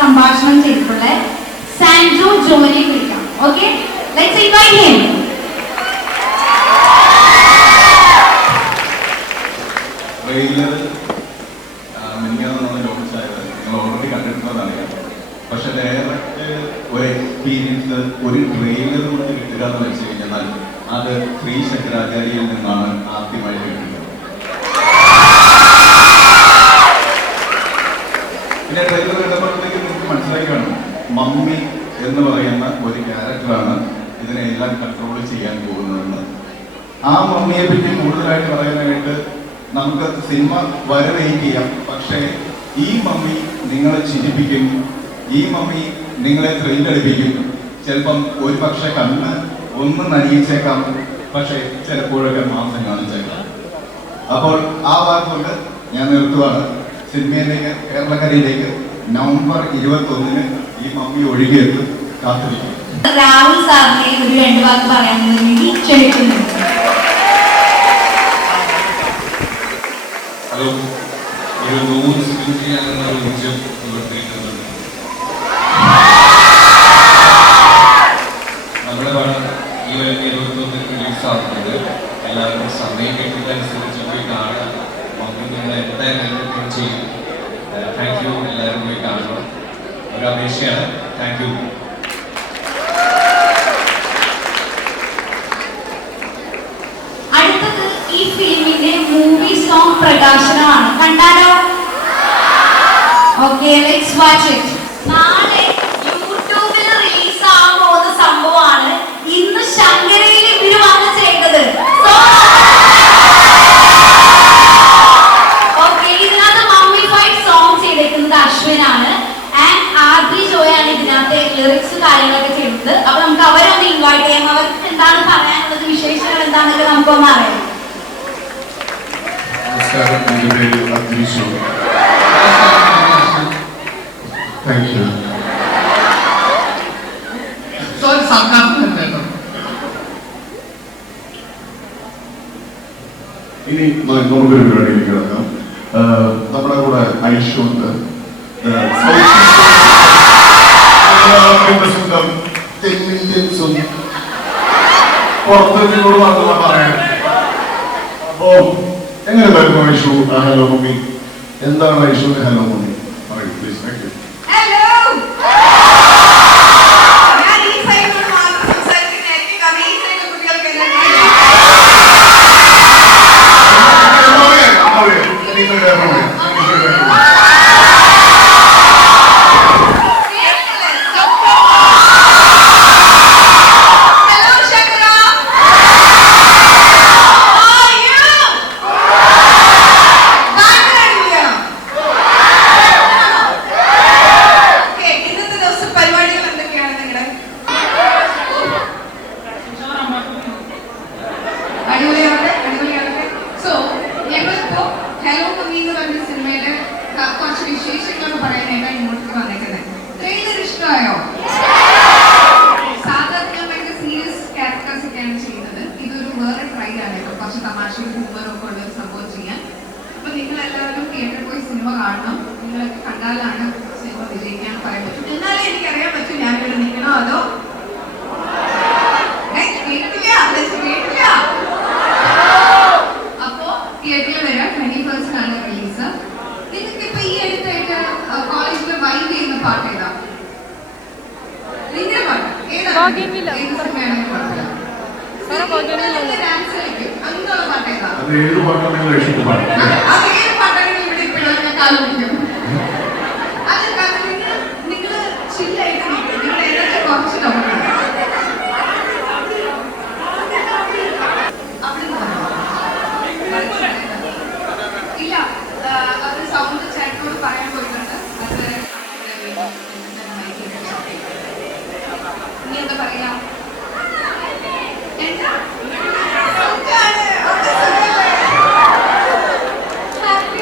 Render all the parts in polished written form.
സംഭാഷണം ചെയ്തിട്ടുള്ള സാൻഡ്രോ ജോനെ വിളിക്കാം. Okay, let's invite him. Already കണ്ടിട്ടുള്ളതാണ്. പക്ഷെ ഡയറക്റ്റ് ഒരു എക്സ്പീരിയൻസ് ഒരു ട്രെയിലർ കൊണ്ട് കിട്ടുക എന്ന് വെച്ച് കഴിഞ്ഞാൽ അത് ശ്രീ ശങ്കരാചാര്യയിൽ നിന്നാണ് ആദ്യമായി കിട്ടുന്നത്. പിന്നെ ട്രെയിലർ കണ്ടപ്പോഴത്തേക്ക് നിങ്ങൾക്ക് മനസ്സിലാക്കി കാണും, മമ്മി എന്ന് പറയുന്ന ഒരു ക്യാരക്ടറാണ് ഇതിനെല്ലാം കൺട്രോൾ ചെയ്യാൻ പോകുന്നതെന്ന്. ആ മമ്മിയെ പറ്റി കൂടുതലായിട്ട് പറയാനായിട്ട് നമുക്ക് സിനിമ വരെ വെയിറ്റ് ചെയ്യാം. പക്ഷേ ഈ മമ്മി നിങ്ങളെ ചിരിപ്പിക്കും, ഈ മമ്മി നിങ്ങളെ ത്രില്ലടിപ്പിക്കും. ചിലപ്പം ഒരു പക്ഷെ കണ്ണ് ഒന്ന് നനയിച്ചേക്കാം, പക്ഷെ ചിലപ്പോഴൊക്കെ മാസം കാണിച്ചേക്കാം. അപ്പോൾ ആ വാക്കുകൊണ്ട് ഞാൻ നിർത്തുവാണ്. സിനിമയിലേക്ക്, കേരളക്കരയിലേക്ക് നവംബർ 21 ഈ മമ്മി ഒഴുകിയെത്തും. കാത്തിരിക്കും. രാഹുൽ സാറിനെ ഒരു 2 വാക്ക് പറയാൻ വേണ്ടി ക്ഷണിക്കുന്നു. ഹലോ, ഒരു 100 സ്ക്രീൻ ചെയ്യാനുള്ള ഒരു വിജയം ഉയർത്തിയിട്ടുണ്ട്. നമ്മുടെ പടം ഈ വരുന്ന 21 റിലീസാകുന്നത്. എല്ലാവർക്കും സമയം കിട്ടിയതനുസരിച്ച് പോയി കാണുക. മമ്മി നിങ്ങൾ എന്തായാലും ചെയ്യും. Thank you. എല്ലാവരും പോയി കാണണം. ഒരു അപേക്ഷയാണ്. Thank you. അടുത്തത് ഈ ഫിലിമിന്റെ മൂവി സോങ് പ്രകാശനമാണ്. കണ്ടാലോ? Okay, let's watch it. നാളെ യൂട്യൂബിൽ റിലീസ് ആവാൻ പോകുന്ന സംഭവമാണ് ഇന്ന് ശങ്കരയിൽ ഇവര് വന്ന് ചെയ്തത്. ഓക്കെ, ഇതിനകത്ത് മമ്മിഫൈഡ് സോങ് ചെയ്തേക്കുന്നത് അശ്വിനാണ്. ആൻഡ് ആദ്രി ജോയാണ് ഇതിനകത്തെ ലിറിക്സ് കാര്യങ്ങളൊക്കെ ചെയ്തത്. അപ്പൊ നമുക്ക് അവരൊന്ന് ഇൻവൈറ്റ് ചെയ്യാം. അവർക്ക് എന്താണ് പറയാനുള്ളത്, വിശേഷങ്ങൾ എന്താണെന്നൊക്കെ നമുക്കൊന്ന് അറിയാം. നമസ്കാരം, എൻ്റെ പേര് അഗ്നിഷു. Thank you. ഇനി നമുക്കൊരു പരിപാടിയിലേക്ക് കിടക്കാം. നമ്മുടെ കൂടെ ഐഷു ഉണ്ട്. പുറത്തുനിന്നോട് വന്നു പറയാൻ. അപ്പോ എങ്ങനെയുണ്ടായിരുന്നു ഐഷു? ഹലോ മമ്മി, എന്താണ് ഐഷുവിന്റെ ഹലോ മമ്മി? പറയൂ പ്ലീസ്. Thank you. കണ്ടാലാണ് സിനിമ വിജയിക്കാൻ പറയാൻ പറ്റും. എന്നാലേ എനിക്കറിയാൻ പറ്റും ഞാനിവിടെ നിൽക്കണോ അതോ കേട്ടില്ല. അപ്പോ തിയേറ്ററിൽ വരാം. 21 റിലീസ്. നിങ്ങൾക്ക് ഇപ്പൊ ഈ അടുത്തായിട്ട് കോളേജിൽ വൈബ് ചെയ്യുന്ന പാട്ട് ഏതാ? നിങ്ങളുടെ പാട്ട് ഏതാ? ഏത് സിനിമയാണെങ്കിൽ പാട്ടില്ല. ഡാൻസ് കളിക്കും അങ്ങനെയുള്ള പാട്ട് ഏതാ? അത് ഏത് പാട്ടാണെങ്കിലും ഇഷ്ടപ്പെട്ടു. അത് ഏത് പാട്ടാണെങ്കിലും ഇവിടെ ഇപ്പോഴും ഞാൻ കാലുപിടിക്കും. നിങ്ങള് ചില്ലായിട്ട് നിങ്ങൾ ഏതൊക്കെ കുറച്ച് നോക്കണം. ഇല്ല, അത് സൗണ്ട് ചേട്ടനോട് പറയാൻ പോയിട്ടുണ്ട്. അത് ഇനി എന്താ പറയാ? എന്താ ഹാപ്പി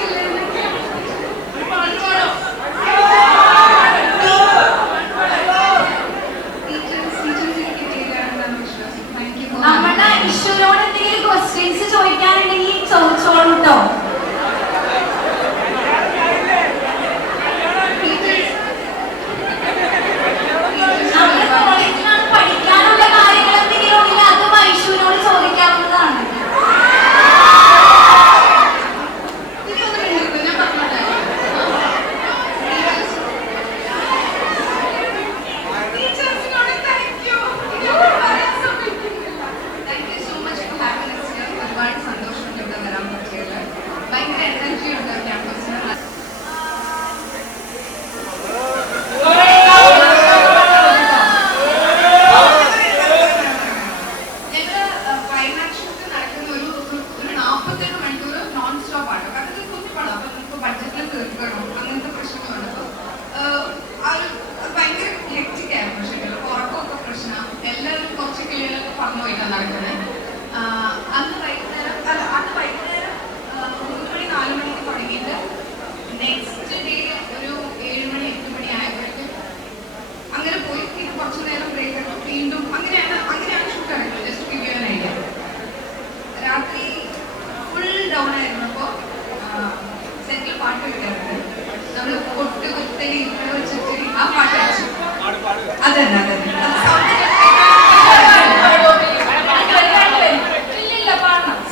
അതന്നെ അതന്നെ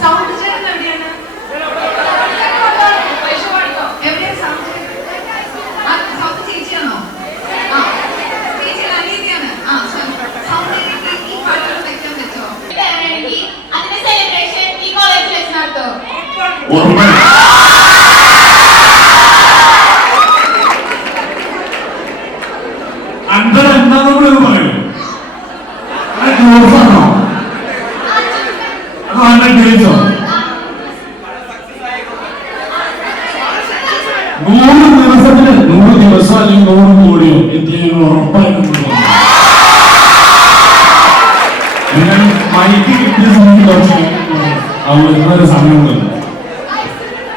സൗണ്ട് ചേട്ടൻ എവിടെയാണ് എവിടെയാണ് സൗണ്ട് സൗണ്ട് ചേച്ചിയാണോ ആ ചേച്ചി അനീതിയാണ് ആ സൗണ്ട് ഈ പാട്ടിൽ വെക്കാൻ പറ്റുമോ അതിന്റെ സെലിബ്രേഷൻ ഈ കോളേജിൽ വെച്ച് നടത്തോ? അന്തരം എന്താണെന്ന് കൂടെ ഒന്ന് പറയൂ. ഗ്ലോസാണോ അതോ 100 ഡേയ്സോ? 100 ദിവസത്തിന് 100 ദിവസം അല്ലെങ്കിൽ 100 കോടിയോ ഇന്ത്യയിൽ ഉറപ്പായിട്ടും നിങ്ങൾ മൈക്ക് കിട്ടിയ സമയത്ത് കുറച്ച് വരുന്നൊരു സമയമുണ്ട്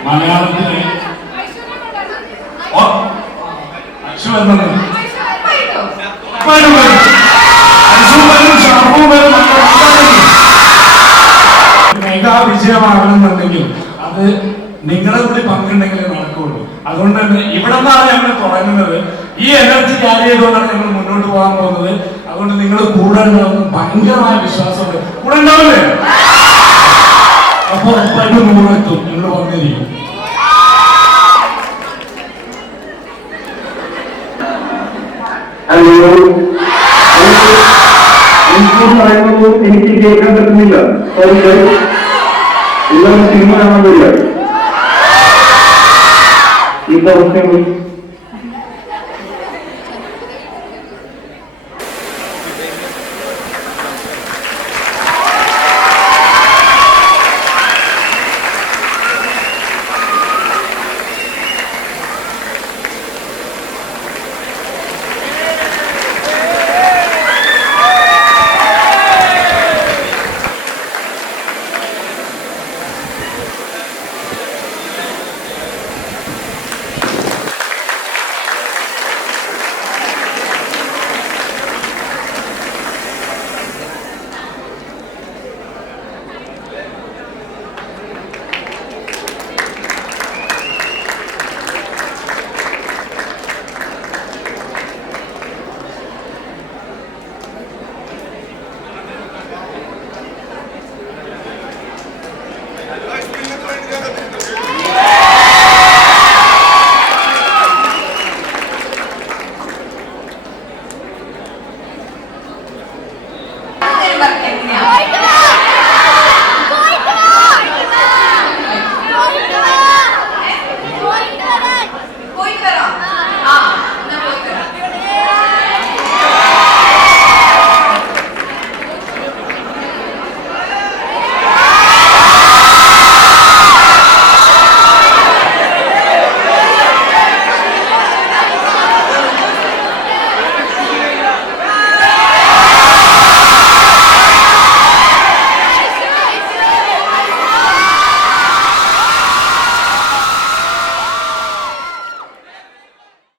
മലയാളത്തിലെ അക്ഷു വരുന്നത് മെഗാ വിജയമാകണമെന്നുണ്ടെങ്കിൽ അത് നിങ്ങളെ കൂടി പങ്കുണ്ടെങ്കിലേ നടക്കുകയുള്ളൂ. അതുകൊണ്ട് തന്നെ ഇവിടെ നിന്നാണ് ഞങ്ങൾ തുടങ്ങുന്നത്. ഈ എനർജി ക്യാരി ചെയ്തുകൊണ്ടാണ് ഞങ്ങൾ മുന്നോട്ട് പോകാൻ പോകുന്നത്. അതുകൊണ്ട് നിങ്ങൾ കൂടെ ഉണ്ടാവുന്ന ഭയങ്കരമായ വിശ്വാസമുണ്ട്. കൂടെ ഉണ്ടാവില്ലേ? അപ്പൊ ഉറപ്പായിട്ട് 100 എത്തും. നിങ്ങൾ വന്നിരിക്കും. ഹലോ പറയുന്നത് എനിക്ക് കേൾക്കാൻ പറ്റുന്നില്ല. സോറി എല്ലാവരും സിനിമ കാണാൻ വരിക. ഈ ദിവസം